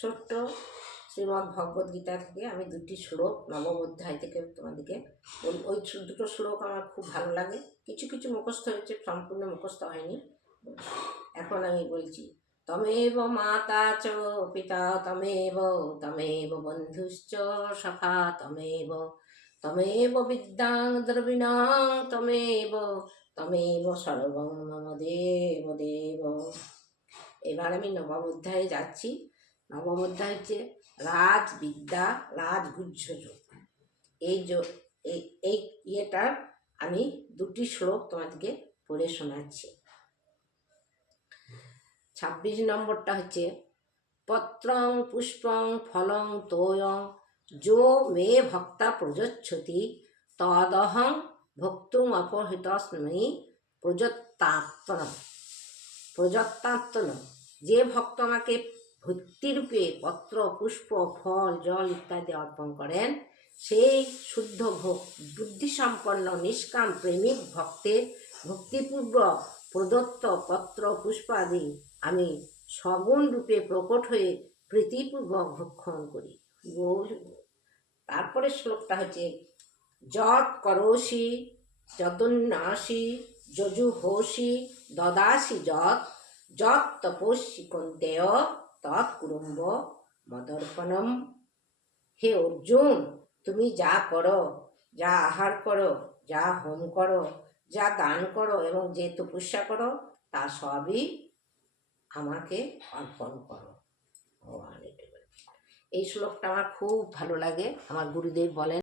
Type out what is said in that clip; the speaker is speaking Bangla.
ছোট্ট শ্রীমদ্ ভগবদ গীতা থেকে আমি দুটি শ্লোক নবম অধ্যায় থেকে তোমাদেরকে বলি। ওই দুটো শ্লোক আমার খুব ভালো লাগে। কিছু কিছু মুখস্থ হয়েছে, সম্পূর্ণ মুখস্থ হয়নি। এখন আমি বলছি, তমেব মাতা চ পিতা তমেব, তমেব বন্ধুশ্চ সখা তমেব, তমেব বিদ্যাং দ্রবিণাং তমেব, তমেব সর্বং মম দেব দেব। এবার আমি নবম অধ্যায়ে যাচ্ছি। নবম অধ্যায় হচ্ছে রাজবিদ্যা রাজগুহ্য যোগ। এই ইয়েটার আমি দুটি শ্লোক তোমাদেরকে পড়ে শোনাচ্ছি। 26 নম্বরটা হচ্ছে, পত্রং পুষ্পং ফলং তোয়ং যো মে ভক্তা প্রযচ্ছতি তদহং ভক্তুম অপহৃতস্মি প্রযত্তাত্মন। যে ভক্ত আমাকে ভক্তিরূপে পত্র পুষ্প ফল জল ইত্যাদি অর্পণ করেন, সেই শুদ্ধ বুদ্ধিসম্পন্ন নিষ্কাম প্রেমিক ভক্তের ভক্তিপূর্বক প্রদত্ত পত্র পুষ্পাদি আমি সগুণ রূপে প্রকট হয়ে প্রীতিপূর্বক ভক্ষণ করি। তারপরে শ্লোকটা হচ্ছে, যৎ করোষি যদুন্নাসি যজুহোষি দদাসি যৎ, যৎ তপস্বি কন্তেয় তৎ কুরুম্ব মদর্পণম। হে অর্জুন, তুমি যা করো, যা আহার করো, যা হোম করো, যা দান করো এবং যে তপস্যা করো, তা সবই আমাকে অর্পণ করো। এই শ্লোকটা আমার খুব ভালো লাগে। আমার গুরুদেব বলেন,